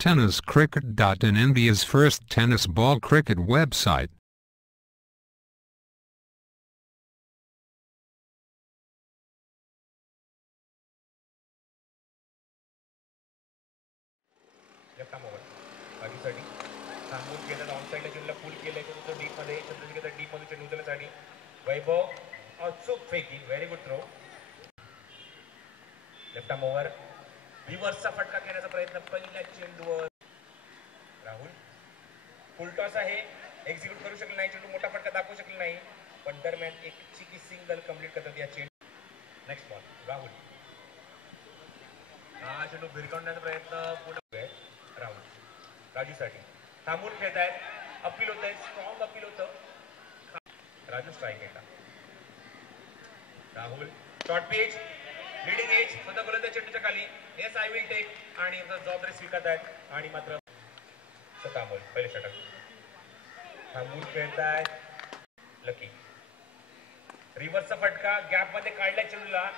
TennisCricket.in, India's first tennis ball cricket website. Vaibhav अचूक फेकी, very good throw. Left arm over, रिव्हर्सचा फटका घेण्याचा प्रयत्न पहिल्या चेंडूवर. राहुल फुल टॉस आहे, एक्झिक्यूट करू शकले नाही, चेंडू मोठा फटका दाखवू शकले नाही, पण दरम्यान एक चिकी सिंगल कंप्लीट करतात या चेंडू. नेक्स्ट बॉल राहुल, हा चेंडू भिरकावण्याचा प्रयत्न पूर्ण. राहुल राजूसाठी थांबून खेळत आहेत, अपील होत आहे, स्ट्रॉंग अपील होतं. राजू स्ट्राईक घेतला. Rahul short pitch, leading edge, स्वतः गोलंदाज चेंडूच्या खाली. येस आय विल टेक आणि जबाबदारी स्वीकारत आहेत आणि मात्र थांबवलं. पहिले षटक थांबून खेळताय. लकी रिव्हर्सचा फटका गॅप मध्ये काढल्या चेंडूला,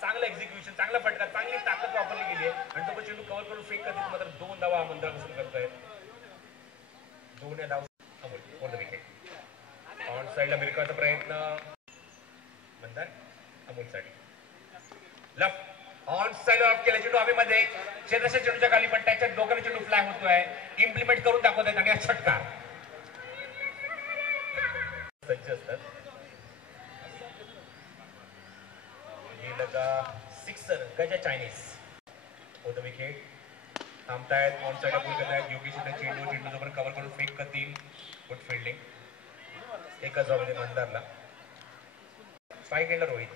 चांगलं एक्झिक्युशन, चांगला फटका, चांगली ताकद वापरली गेली आहे आणि तो चेंडू कव्हर करून फेक करत मात्र 2 धावा मंदारपासून करतायत. 2 धावा फॉर द विकेट. ऑन साइडला भिरकावाचा प्रयत्न मंदार अमोलसाठी. लेफ्ट ऑन साइड ऑफ केला चेंडू हवेमध्ये, क्षेत्ररक्षक चेंडूच्या खाली, पण त्याच्या दोघांना चेंडू फ्लाय होतोय. इम्प्लिमेंट करून दाखवत आहेत आणि हा षटकार सज्ज असतात. हे लगा sixer Gaja Chinese for the wicket. थांबतायत, ऑन साइडला पूल करत आहेत. योगेश चेंडू जोपर्यंत कव्हर करून फेक करतील. गुड फिल्डिंग एकच धाव म्हणजे मंदारला. स्ट्राईक एंडर रोहित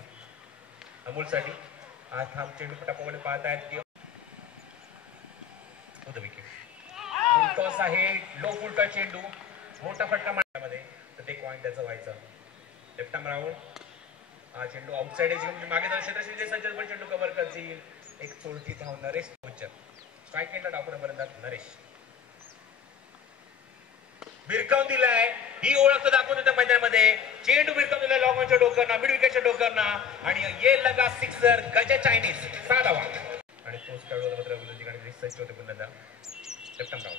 अमोलसाठी. आज थांब चेंडू टप्पामध्ये पाहत आहेत की विकेट. फुल टॉस आहे, लो फुल टॉस चेंडू, मोठा फटका मारण्यामध्ये तर ते पॉईंट त्याचं व्हायचं. लेफ्ट आर्म राऊंड, हा चेंडू आउटसाइड मागे जाऊन क्षेत्ररक्षक सज्जन पण चेंडू कव्हर करतील. एक चोरटी धाव नरेश. स्ट्राईक एंडर डावपर्यंत नरेश भिरकावून दिलाय. ही ओळख दाखवून देतं मैदानामध्ये. चेंडू भिरकावून दिलाय लॉंगच्या डोकरना, मिड विकेटच्या डोकरना आणि ये लगा सिक्सर गजा चायनीज. 6 धावा आणि तोच खेळाडू मात्र ठिकाणी सज्ज होते पुन्हा. लेफ्ट आर्म राऊंड,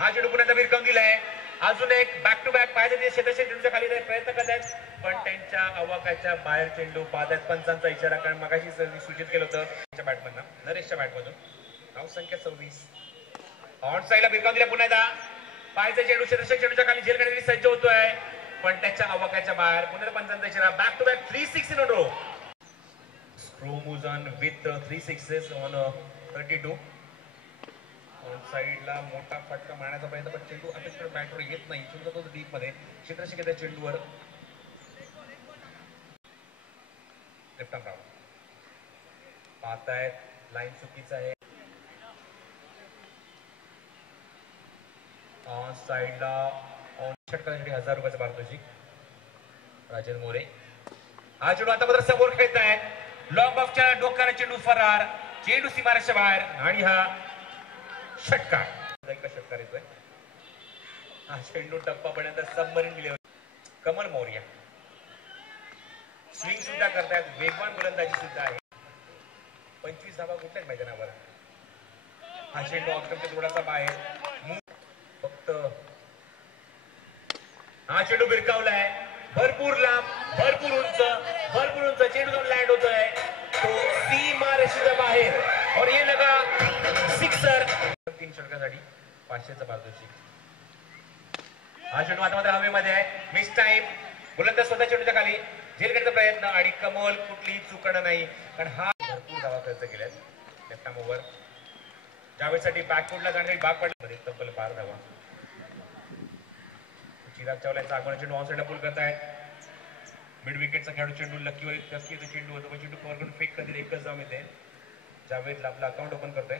हा चेंडू पुन्हा भिरकावून दिलाय. अजून एक बॅक टू बॅक पाहिजे क्षेत्ररक्षक चेंडूच्या खाली प्रयत्न करत आहेत, पण त्यांच्या आवाकाच्या बाहेर चेंडू पाहत आहेत. पंचांचा इशारा, कारण मगाशी सूचित केलं होतं त्यांच्या बॅटमधनं, नरेशच्या बॅटमधून. धाव संख्या 26. ऑन साइडला भिरकावून दिला पुन्हा एकदा. पायचा चेंडू क्षेत्ररक्षक चेंडूच्या खाली झेल करण्यासाठी सज्ज होतोय, पण त्याच्या आवाकाच्या बाहेर. पुन्हा पंचांचा इशारा. Back to back 3 6 in a row. Straw moves on with 3 6s on 32. On साइडला मोठा फटका मारण्याचा प्रयत्न, पण चेंडू अपेक्षित बॅटवर येत नाही. चेंडू जातो डीप मध्ये. क्षेत्ररक्षक त्या चेंडूवर. लेफ्ट आर्म राऊंड पाहतायत, लाईन चुकीचं आहे. ऑन साइडला ऑन षटकासाठी 1000 रुपयाचा पारितोषिक. राजन मोरे, हा चेंडू आता मात्र समोर खेळत आहेत. लॉंग ऑफच्या डोक्याने चेंडू फरार, चेंडू सीमारेषेच्या बाहेर आणि हा षटकार. षटकार येतोय. हा चेंडू टप्पापर्यंत सबमरीन गेले. कमल मौर्य स्विंग सुद्धा करतायत, वेगवान गोलंदाजी सुद्धा आहे. 25 धावा कुठल्याच मैदानावर. हा चेंडू ऑफच्या थोडासा बाहेर. फक्त हा चेंडू भिरकावलाय, भरपूर लांब, भरपूर उंच चेंडू जाऊन लँड होतोय. तो सीमारेषेच्या बाहेर और ये लगा सिक्सर. 3 षटकासाठी 500चा पारितोषिक. हा चेंडू आता मात्र हवेमध्ये आहे. Miss time. गोलंदाज स्वतः चेंडूच्या खाली, झेल करण्याचा प्रयत्न आणि कमल कुठली चुकणं नाही, कारण हा भरपूर धावा खर्च केल्यात. लेफ्ट आर्म ओव्हर, जावेदसाठी बॅकफुटला जाण्यासाठी भाग पडला. तब्बल 12 धावा. चिराग चावलाचा आगमन चेंडू ऑन साइडला पुल करतायत. मिड विकेटचा खेळाडू चेंडू लकीवर चेंडू होतो, पण चेंडू कव्हर करून फेक करतील. एकच धाव मिळते. जावेदला आपला अकाउंट ओपन करतोय.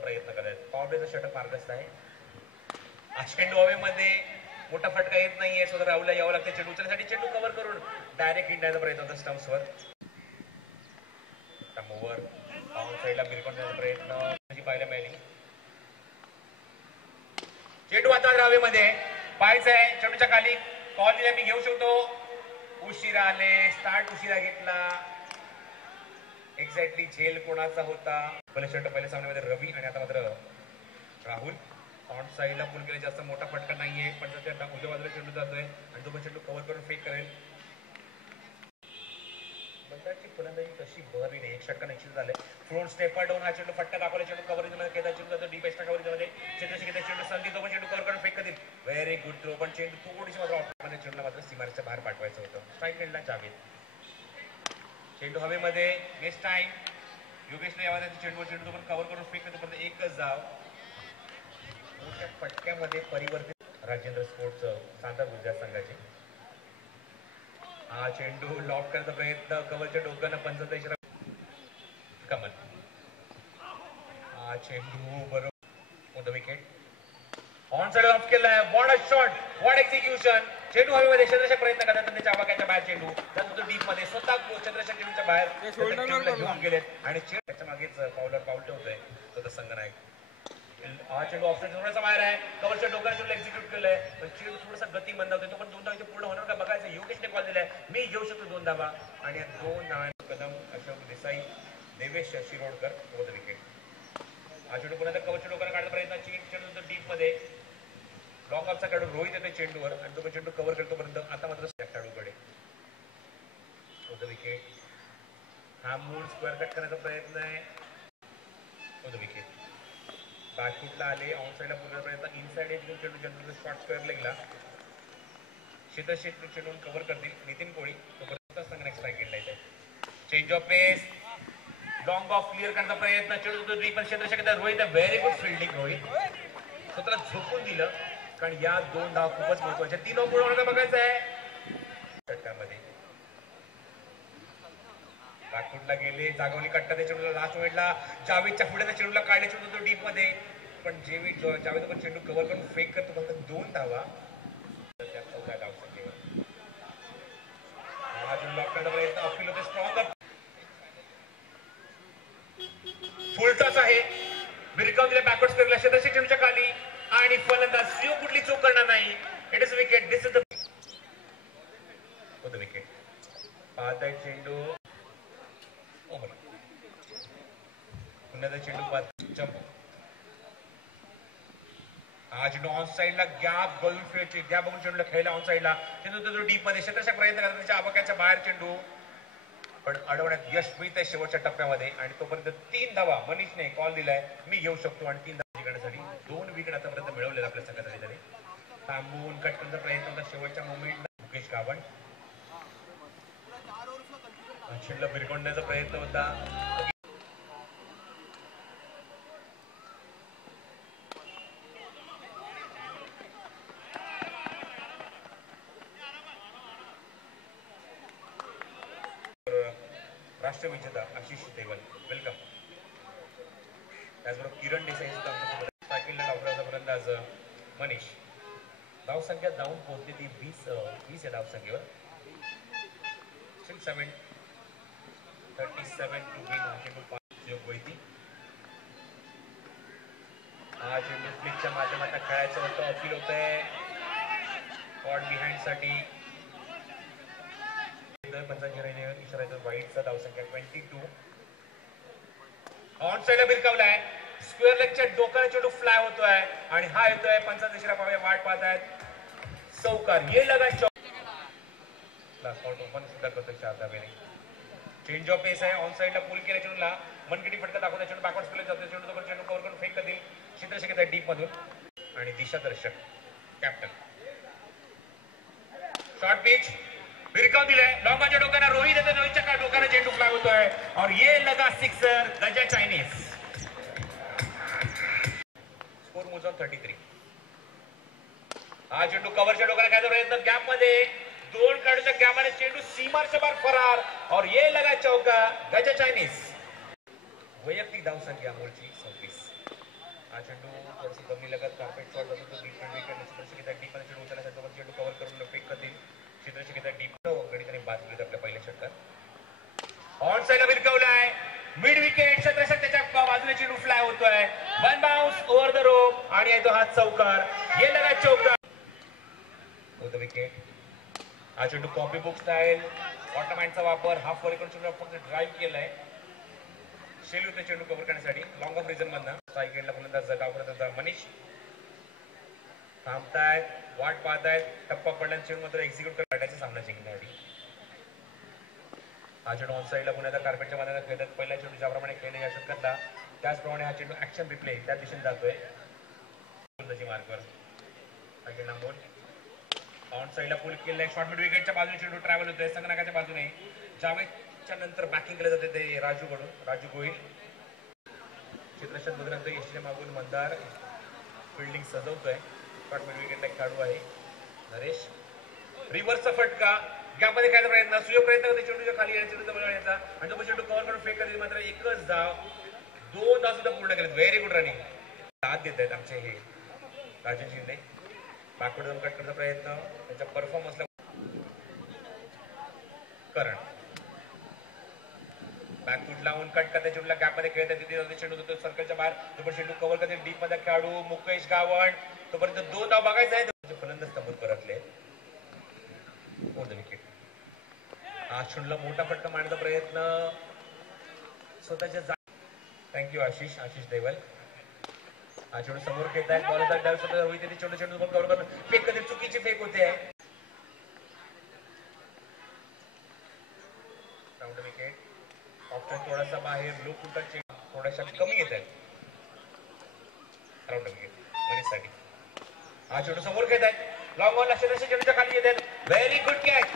प्रयत्न करत पावडेचा षटक मार्गस्थ आहे. चेंडू हवेमध्ये, मोठा फटका येत नाहीये. स्वतः राहुलला यावं लागतं चेंडू उचलण्यासाठी. चेंडू कव्हर करून डायरेक्ट इंडियाचा प्रयत्न होता स्टम्प्सवर. ओव्हर ऑन साईडला बिलकुल देण्याचा प्रयत्न पाहायला मिळाली. चेंडू आता हवेमध्ये पाहायचं आहे. चेंडूच्या खाली कॉल दिला मी घेऊ शकतो. उशिरा आले, स्टार्ट उशिरा घेतला. एक्झॅक्टली झेल कोणाचा होता? पहिल्या सामन्यामध्ये रवी आणि आता मात्र राहुल. ऑन साईडला पुल केला, जास्त मोठा फटका नाहीये पण उजव्या बाजूला चेंडू जातोय आणि तो पण चेंडू कव्हर करून फेक करेल. बंदाची फलंदाजी कशी बहरली नाही. एक षटका निश्चित झाले. फ्रंट स्टेपर डाऊन हा चेंडू फटका दाखवला. चेंडू कव्हरेजमध्ये केला. चेंडू जातो डीप एक्स्ट्रा कव्हरेजमध्ये. चेंडूशी घेता चेंडू संधी, तो पण चेंडू कव्हर करून फेक करेल. Very good throw. पण चेंडू थोडीशी मात्र ऑफमध्ये चेंडूला मात्र सीमारेच्या बाहेर पाठवायचं होतं. स्ट्राईक खेळला जावेद. चेंडू हवेमध्ये नेक्स्ट टाइम योगेशने यावा चेंडू तो पण कव्हर करून फेक करतो. पण एकच जाव मोठ्या फटक्यामध्ये परिवर्तित राजेंद्र स्पोर्ट्स सांता गुजरात संघाचे. हा चेंडू लॉक करण्याचा प्रयत्न कवलच्या डोक्यानं 45 कमल. हा चेंडू बरोबर विकेट. ऑन साइड ऑफ केलाय. What a shot, what execution. चेंडू हवेमध्ये चंद्रशेखर प्रयत्न करतात त्याच्या आवाक्याच्या बाहेर चेंडू जातो डीप मध्ये. स्वतः चंद्रशेखर चेंडूच्या बाहेर घेऊन गेलेत आणि त्याच्या मागेच पाऊल ठेवतोय तो संघनायक. हा चेंडू ऑफसाईड थोडासा बाहेर आहे. कव्हरच्या डोक्याने चेंडू एक्झिक्यूट केलंय पण चेंडू थोडासा गती मंदावतोय. तो पण 2 धावांचे पूर्ण होणार का बघायचं. योगेशने कॉल दिलाय मी घेऊ शकतो 2 धावा आणि या 2 धावांचे Kadam Ashok Desai, Devesh Shirodkar for the wicket. हा चेंडू पुन्हा कव्हरच्या डोक्याने काढण्याचा प्रयत्न. चेंडू डीप मध्ये लॉंग ऑफचा खेळाडू रोहित येते चेंडूवर आणि तो पण चेंडू कव्हर करतो पर्यंत आता मात्र खेळाडूकडे फॉर द विकेट. हा मूळ स्क्वेअर कट करण्याचा प्रयत्न आहे फॉर द विकेट. बॅकफुटला आले. ऑन साईडला पूर्ण प्रयत्न. इनसाइड एज घेऊन चेंडू जनरल स्पॉट स्क्वेअर लेगला. शेतशेत चेंडून कव्हर करतील नितीन कोळी. तोपर्यंत संघ नेक्स्ट स्ट्राईक घेतला येते. Change of pace. Long off clear करण्याचा प्रयत्न. चेंडू पण क्षेत्रक्षक Rohit. Very good fielding Rohit. स्वतःला झोपून दिलं कारण या 2 धाव खूपच महत्वाच्या. 3 ओव्हर पूर्ण बघायचं आहे षटकामध्ये. बॅकफुटला गेले. जागवली कट्टा त्या चेंडूला लास्ट मिनिटला जावेदच्या पुढे त्या चेंडूला काढले. चेंडू तो डीप मध्ये पण जावेद पण चेंडू कव्हर करून फेक करतो. फक्त 2 धावा त्या 14 धावसंख्येवर. अजून लॉक करण्याचा प्रयत्न. अपील होते स्ट्रॉंग. फुलटॉस आहे. बिरकाव दिल्या बॅकवर्ड स्क्वेअरला. शेतशेत चेंडूच्या खाली आणि फलंदाज सिओ कुठली चूक करणार नाही. It is wicket. This is the wicket. पाहताय चेंडू पुन्हा चेंडू चंपू. हा चेंडू ऑन साईडला गॅप बघून चेंडूला खेळला. ऑन साईडला चेंडू डीप मध्ये शेतशेत प्रयत्न करतात त्याच्या आवाक्याच्या बाहेर चेंडू पण अडवण्यात यश मिळतंय शेवटच्या टप्प्यामध्ये आणि तोपर्यंत 3 धावा मनीषने कॉल दिलाय मी घेऊ शकतो आणि 3 धावा जिंकण्यासाठी 2 विकेट आतापर्यंत मिळवलेला आपल्या संघासाठी. तरी थांबून कट करण्याचा प्रयत्न होता शेवटच्या मोमेंटला. मुकेश गावण चेंडूला भिरकोंडण्याचा प्रयत्न होता. राष्ट्रविजेता आशिष देवल वेलकम. त्याचबरोबर किरण देसाई सुद्धा फलंदाज मनीष. धावसंख्या जाऊन पोहोचली ती 20 या धावसंख्येवर. 6-7 37 टू विन. हा चेंडू फ्लिकच्या माध्यमातून खेळायचं होतं. अपील होतंय कॉट बिहाइंड साठी. इशारा वाईटचा धावसंख्या 22. ऑन साईडला बिरकावलाय. स्क्वेअर लेगच्या डोक्याने चेंडू फ्लाय होतोय आणि हा येतोय पंचांचा इशारा पाहूया. वाट पाहत आहेत चौकार. ये लगा ओपन सुद्धा करतोय 4 धावेने. चेंज ऑफ पेस आहे. ऑन साईडला पुल केल्या चेंडूला मनगटी फटका दाखवता. चेंडू बॅकवर्ड स्पेल जातो. चेंडू तो चेंडू कव्हर करून फेक करतील क्षेत्रक्षक येतात डीप मधून आणि दिशादर्शक कॅप्टन. शॉर्ट पिच बिरकाव दिलाय. लॉंगाच्या डोक्याला रोहित येते. रोहितच्या डोक्याला चेंडू फ्लाय होतोय और ये लगा सिक्सर. गजा चायनीज. स्कोर मोज ऑन 33. हा चेंडू कव्हरच्या डोक्याला घ्यायचा प्रयत्न. गॅप मध्ये 2 खेळाडूच्या गॅपने चेंडू सीमारच्या बाहेर फरार और ये लगा चौका. गजा चायनीज. वैयक्तिक धावसंख्या अमोलची 26. हा चेंडू थोडंसं कमी लगत कार्पेट शॉट जातो. तो डीप विकेट डीप चेंडू उचलण्यासाठी चेंडू कव्हर करून फेक करतील क्षेत्रक्षक डीप गणिताने बाद केली आपल्या पहिल्या षटकात. ऑन साईडला बिरकावलाय. ओव्हर द रोप आणि आहे तो हात चौकार. ये लगा चौकार. होतं विकेट. हा चेंडू कॉपी बुक स्टाईल ऑटोमॅनचा वापर हाफ वॉलीकडून चेंडू फक्त ड्राईव्ह केलाय. शेलू ते चेंडू कव्हर करण्यासाठी लॉंग ऑफ रिझन मधनं स्ट्राईक एंडला फलंदाज डावखुराचा मनीष थांबतायत, वाट पाहतायत. टप्पा पडल्याने चेंडू मात्र एक्झिक्यूट करण्याचा सामना जिंकण्यासाठी. हा चेंडू ऑन साईडला पुण्याचा कार्पेटच्या मैदानात खेळतात. पहिल्या चेंडू ज्याप्रमाणे खेळणे या षटकातला त्याचप्रमाणे हा चेंडू ऍक्शन रिप्ले त्या दिशेने जातोय मार्कवर. हा चेंडू बोल ऑन साईडला पुल केलाय. शॉर्ट मिड विकेटच्या बाजूने चेंडू ट्रॅव्हल होतोय. संगणकाच्या बाजूने जावेदच्या नंतर बॅकिंग केलं जाते ते राजू गोहिल. चित्रशत बघण्यात यशच्या मागून मंदार फिल्डिंग सजवतोय. शॉर्ट मिड विकेटला खेळाडू आहे नरेश. रिव्हर्सचा फटका गॅपमध्ये खेळायचा प्रयत्न. प्रयत्न करते चेंडूच्या खाली चेंडू जवळ येण्याचा आणि तो चेंडू कव्हर करून फेक करते. मात्र एकच धाव 2 धाव सुद्धा पूर्ण केलेत. Very good running. साथ देत आहेत आमचे हे राजन शिंदे. बॅकवर्ड जाऊन कट करण्याचा प्रयत्न त्यांच्या परफॉर्मन्सला करण. बॅकफूट लावून कट करते चेंडूला गॅपमध्ये खेळतात. तिथे चेंडू होतो सर्कलच्या बाहेर. तोपर्यंत चेंडू कव्हर करते डीप मध्ये खेळाडू मुकेश गावण. तोपर्यंत 2 धाव बघायचा आहे. फलंदाज तंबूत परतले. विकेट. आज चेंडूला मोठा फटका मारण्याचा प्रयत्न स्वतःच्या थँक्यू आशिष देवल. हा चेंडू समोर खेळत आहेत. बॉलचा डाव स्वतः होईल ते चेंडू पण कव्हर करून फेक करते. चुकीची फेक होते. Round wicket. ऑप्शन थोडासा बाहेर लो फुटाचे थोड्याशा कमी येत आहेत. राऊंड विकेट मनीषसाठी. हा चेंडू समोर खेळत आहेत. लॉंग ऑन लक्ष चेंडूच्या खाली येत आहेत. Very good catch.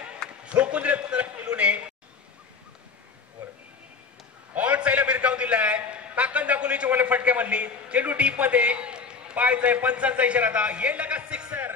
झोपून दिले ऑन साईडला भिरकावून दिलाय. काकण दाखवलीची वाले फटक्यामधली चेंडू डीप मध्ये पायचा पंचांचा इशारा. आता ये लगा सिक्सर.